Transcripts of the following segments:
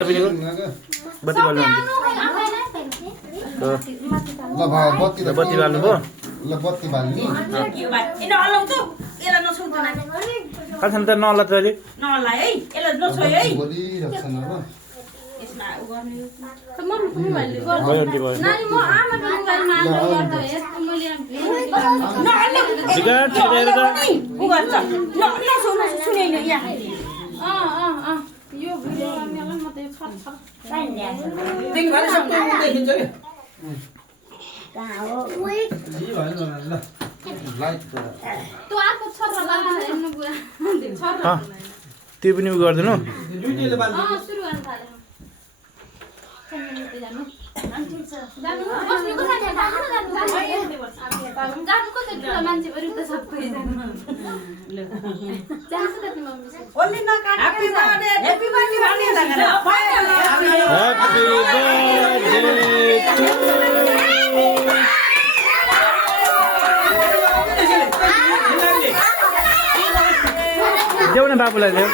बत्ती बाल्नु बत्ती बाल्नु भयो ल बत्ती बाल्ने खान्छ त नला त अहिले यो भिडियो राम्रोलाई म त यो छट दिन भरि सब देखिन्छ के कहाँ हो जी भयो ल लाइट त्यो आको छर्रा लाग्न हेर्नु बुवा छर्रा त्यो पनि उ गर्दिनु जुइले बाल्नु सुरु गर्न थाले जानु जानु बस्नुको साथी जानु कतै ठुलो मान्छे भरि त सबै जानु जानु त तिमी मम्मी ओन्ली नकाट ह्यापी बर्थडे भन्ने लगेर Happy birthday देऊ न बाबुलाई देऊ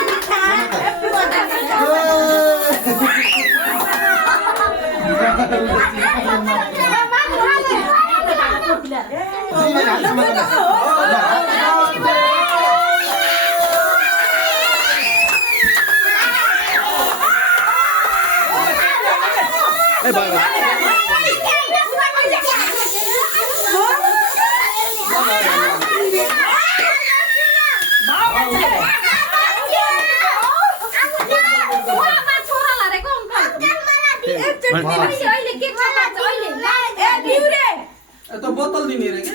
ए बाबु त बोतल दिने रे के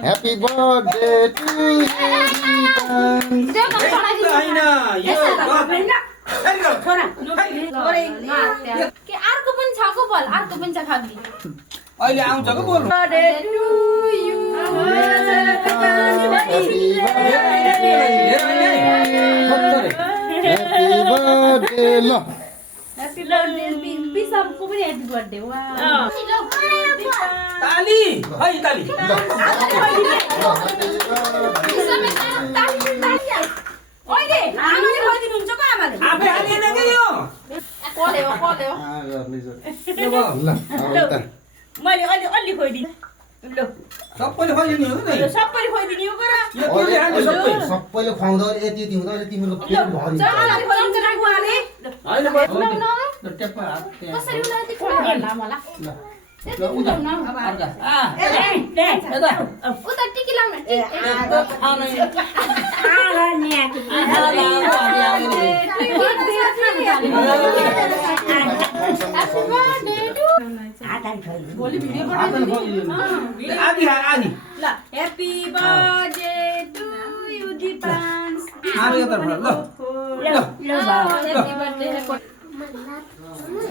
Happy birthday to you. अर्को पनि छ को बोल अर्को पनि छ खाली अहिले आउँछ के बोल्नु birthday to you Happy birthday ल ह्यापी बर्थडे बिसमको पनि ह्यापी बर्थडे वा ताली है ताली ओइले आमाले खोइदिनुहुन्छ को आमाले आफै हालेन के यो कोल्यो कोल्यो ल अब त मैले अलि खोइदिनु ल सबैले खोइदिने हो नि यो सबैले खोइदिनु हो गर यो केले हाल्ने सबै सबैले खुवाउँदा यति यति हुँदा अहिले तिम्रो पेट भरि चलाले खोइदिन्छ ना गुवाले अहिले न टेप्पा हात कसरी उलाई खोल्यो मला ल उता अर्का यता उता टिकी लाउन भोलि भिडियो आदि आदि ल ह्यापी बर्थडे टु यु दिपान्स आदि यता ल ह्यापी बर्थडे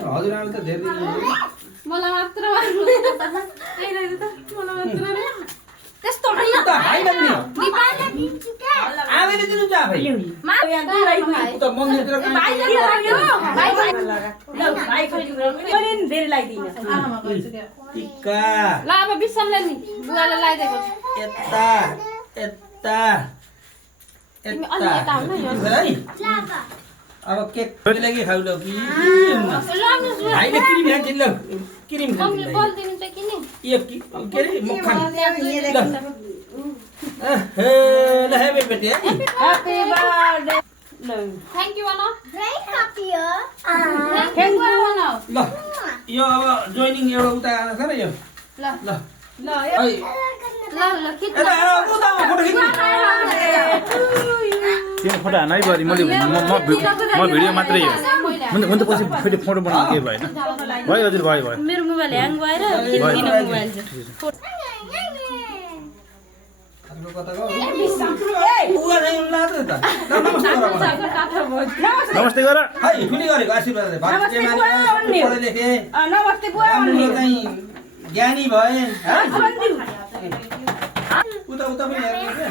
हजुरआले त धेरै दिन मलाई मात्र आइरहेको त मलाई मात्र त्यस्तो होइन त हाइदैन नि दिपाले दिन्छु के आवेले दिनु जा भाइ त मन्दिरतिर ल भाइ खोइदिनु मैले नि धेरै लगाइदिनु टिक्का ल अब बिसमले नि बुवाले लगाइदिएको यता यता तिमी अलि यता आउन है अब केक लागि खाउ ल कि लाउनुस् बुवा भाइले क्रिम खान्छ ल क्रिम मम्मीले खान्छ बोल्दिनु चाहिँ किन यो के रे मक्खन ल हेपी बर्थडे है ह्यापी बर्थडे ल थ्याङ्क यू भन Thank थ्याङ्क यू भन ल यो अब जोइनिङ एउटा उता छ नि यो ल ल ल है ल ल खिच यता उता फोटो खिच्नु तिम्रो फोटो हान है बरी मैले म भिडियो मात्रै हो हुन्छ पछि फेरि फोटो बनाउनु के भएन भयो हजुर भयो भयो मेरो मोबाइल ह्याङ भएर किन मोबाइल को कता गयो पुगा चाहिँ उल्ला त त नमस्ते गर नमस्ते गर हाय फिली गरेको आशीर्वाद दे भाग्य माने पढे लेखे नमस्ते बुवा राम्रो चाहिँ ज्ञानी भए उता उता पनि हेर्नु के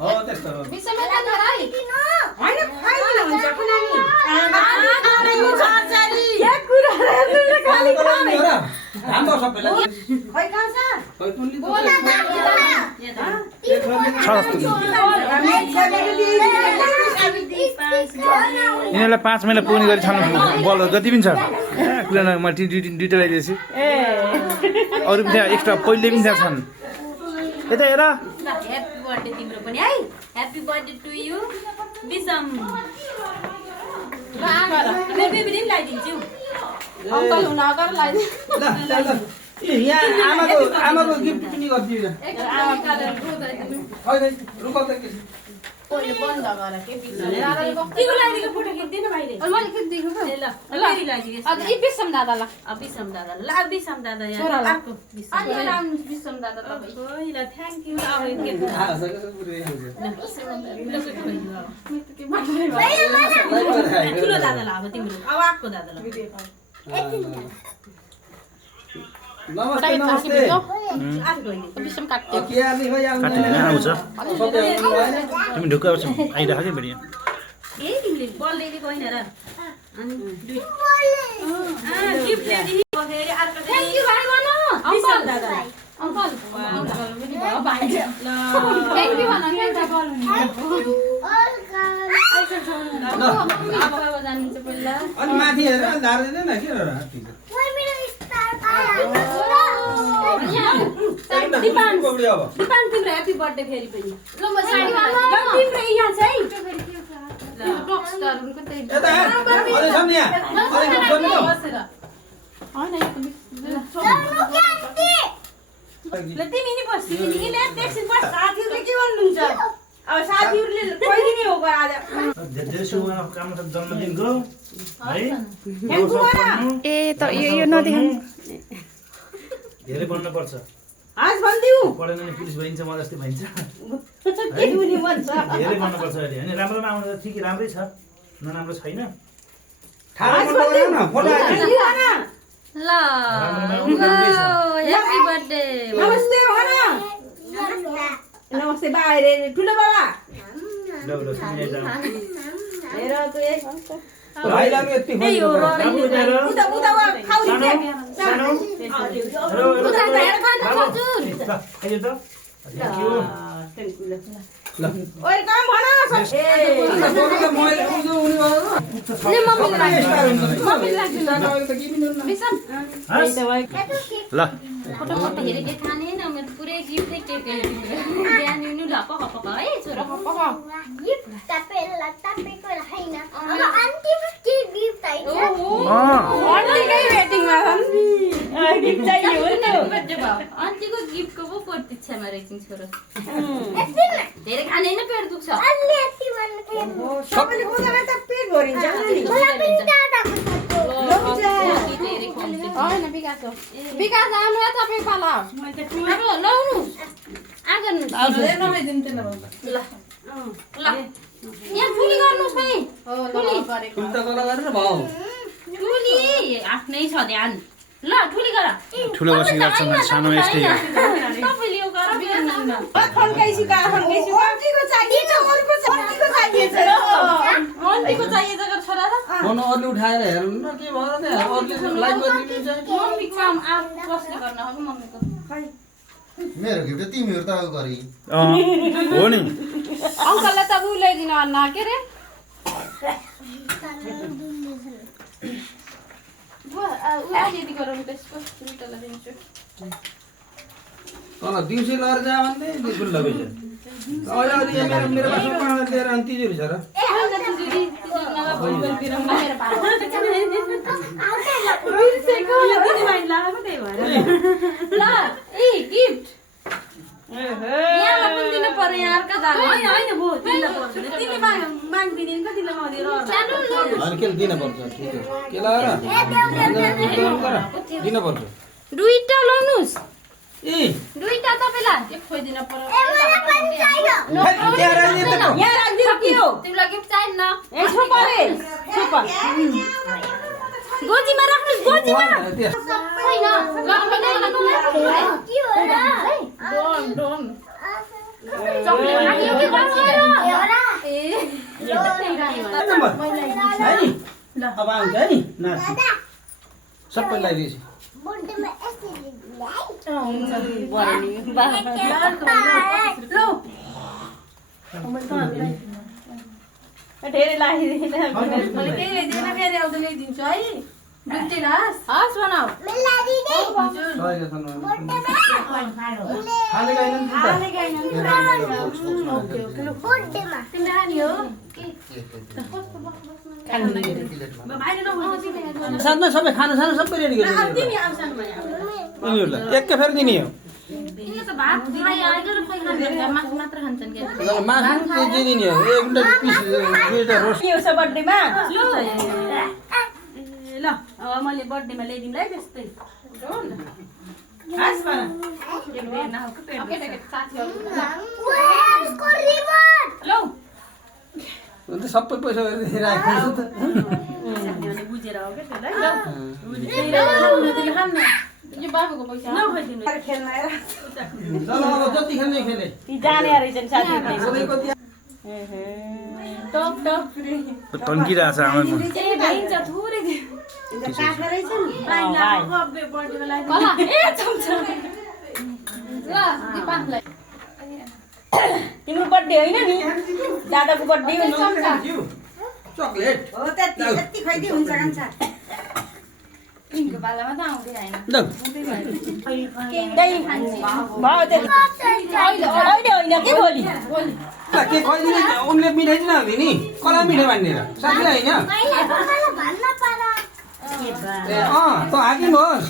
हो त्यस्तो हो बिसमै खानु है हैन खाइदिन हुन्छ कुनानी यो छर्चरी के कुरा हेर्नु खाली खाने हाम्रो सबैलाई खै कहाँ छ खै कुनले बोला यिनीहरूलाई 5 महिना पुग्ने गरी छान्नु बल जति पनि छ कुरा म दुईटा ल्याइदिएछु अरू पनि त्यहाँ एक्स्ट्रा पहिले पनि त्यहाँ छन् यता हेर ह्याप्पी बर्थडे तिम्रो पनि है ह्याप्पी बर्थडे टु यु बिसम मेरो बेबीले पनि लगाइदिन्छु अङ्कल हुन अगाडि लगाइदिनु ल ल ए यहाँ आमाको गिफ्ट पनि गरिदियो एक आमाकाले बुझाइदिनु खै खै रुकौ त के कोले बन्द गर के बिसले तिम्रो लाइदिएको फोटो खिच्दैन भाइले मैले खिच्दिएको ल ल फेरि लगाइदिए अब ई बिसम दादा ल बिसम दादा ल बिसम दादा यहाँ छोरा ल आको बिसम अनि राम बिसम दादा तपाईँ ल थ्याङ्क यू अब के थाहा छ के पुरै हुन्छ ठुलो दादा ल अब तिम्रो अब आको दादा ल नमस्ते नमस्ते आको होइन बिसम काट्यो के आली खै काटेर यहाँ आउँछ सबै आउनु भएन तिमी ढुक्क आइराख कि बढिया ए तिमीले बल ल्याइदिएको होइन र अनि गिफ्ट ल्याइदिएको फेरि अर्को थ्याङ्क यू भाइ भन बिसम दादा अङ्कल अङ्कल पनि भयो भाइ ल थ्याङ्क यू भन अब जानिन्छ पहिला अनि माथि हेरेर झार्दैन के र दिपान पक्रियो अब दिपान तिम्रो ह्याप्पी बर्थडे फेरि पनि ल म साडी ल तिम्रो यहाँ चाहिँ टक स्टार उनको त्यही यता हेर अरे सम्झ्या अरे गर्नु बसेर हैन ल तिमी नि बस तिमी नि ले एकछिन बस साथीहरुले के भन्नुहुन्छ अब साथीहरुले कहिले हो आज धेरै शुभकामना कामना जन्मदिनको है ए त यो नदेख्नु धेरै पढ्नु पर्छ आज भन्दिउ पढेन भने पुलिस भइन्छ म जस्तै भइन्छ के हुने भन्छ धेरै पढ्नु पर्छ अहिले हैन राम्रोमा आउनु त ठिकै राम्रै छ नराम्रो छैन ठाडो गर्नु न फोटो हाल्नु ल ह्याप्पी बर्थडे नमस्ते भन नमस्ते बाहिर ठुलो बाबा ल ल सुनि जाऊ हेर तु भाइलाई यति ए यो राम्रो हेर उता उता खाउ नि सानो उता हेर खानु पर्छुन खाइयो त थ्यांक यू ल ओइ काम भन ए फोटोले मैले उजो उनी भयो ले मम्मीलाई मम्मीलाई बिसम ल फोटो फोटो हेरेको खाने न मेरो पुरै गिफ्टै केक बिहान नि लप हप है छोरा अन्तिकै वेटिङमा छन् गिफ्ट चाहियो हो नि बर्थडे भयो आन्टीको गिफ्टको पो प्रतीक्षामा रहेछन् छोरो धेरै खाने होइन पेट दुख्छ सबैले बोलामा त पेट भरिन्छ हैन विकास हो विकास आउनु है तपाईँ पाला अब लाउनु आगर्नु ल ल यहाँ ठुली गर्नुहोस् है ठुली उल्टा गला गरेर भयो ठुली आफ्नै छ ध्यान ल ठुली गर ठुलो बसी गर्छन् सानो यस्तै हो तपाईँले यो गर फन्काइसु का फन्काइसु अन्तिको चाहिए अर्को अन्तिको चाहिए अन्तिको चाहिए जग्गा छोरा र फोन अलि उठाएर हेर्नु न के भयो त अलि लाइभ गरिदिनु चाहिँ मम्मीको काम आफ कसले गर्न हो मम्मीको मेरो गिफ्ट तिमीहरू त अब गरी हो नि अङ्कलले त उलाइदिनु अन्न के रे उलाइदिनु गरौँ त्यसको दुईटालाई दिन्छु तल दिउँसै लगेर जा भन्दै बिल्कुल लगेछ अहिले अलि यहाँ मेरो बासमा पानी लिएर अनि तिजोरी छ र ल ए गिफ्ट यहाँ पनि दिनु पर्यो यहाँ अर्का दाल होइन भो तिमीलाई पर्दैन तिमीले माग्दिने नि कतिलाई माग्दिएर अनि के दिन पर्छ ठिक हो के लगाएर दिन पर्छ दुईटा लाउनुहोस् ए दुईटा तपाईँलाई खोइदिन पर्यो त्यहाँ राख्ने त यहाँ राखिदिनु के हो तिमीलाई गिफ्ट चाहिन्न ए छुपरे छुप गोजीमा राख्नु गोजीमा डोन अब आउँछ है नाच्नु सबैलाई दिएछ धेरै लागिदिन मैले केही ल्याइदिएन फेरि आउँदा ल्याइदिन्छु है बिन्तेलास हस् बनाऊ साथमा सबै खानासाना सबै रेडी गरिदिनु तिमी आउँछन् भने उनीहरूलाई एकै फेरि दिने हो यिनीहरू त भात खाइ आएको र खोइ खान्छ मासु मात्र खान्छन् क्या मासु के दिने हो एक पिस दुईवटा रोस्ट के छ बर्थडेमा ल अब मैले बर्थडेमा ल्याइदिउँला है त्यस्तै खास बना लौ अन्त सबै पैसा राखेको त बुझेर हो क्या त्यसलाई खान्न यो बाबुको पैसा नखाइदिनु खेल्न आएर ल अब जति खेल्ने खेले ती जाने रहेछन् साथीहरूले सबैको त्यहाँ टप टप तन्किरहेको छ आमाको ए भाइन्छ थोरै काट्ने रहेछ नि बर्थडेमा लागि कला ए चम्चा ल दिपालाई तिम्रो बर्थडे होइन नि दादाको बर्थडे हो नि चकलेट हो त्यति त्यति खाइदियो हुन्छ कान्छा यिनको पालामा त आउँदै हैन ल त्यही भयो त्यति अहिले होइन के भोलि के खुवाइदिने उनले मिठाई दिन हाल्ने नि कला मिठाई भन्ने साथीलाई होइन ए त हाकिम होस्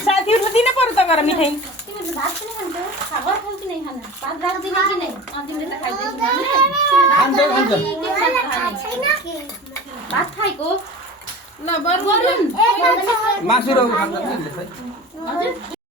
साथीहरू दिनु पर्यो त गएर मिठाई तिमीले भात पनि खान्छौ खाबर खाऊ कि नै खाना भात राख्दिन कि नै तिमीले त खाइदिन्छौ भात खाएको ल बरु मासु र खान्छ नि हजुर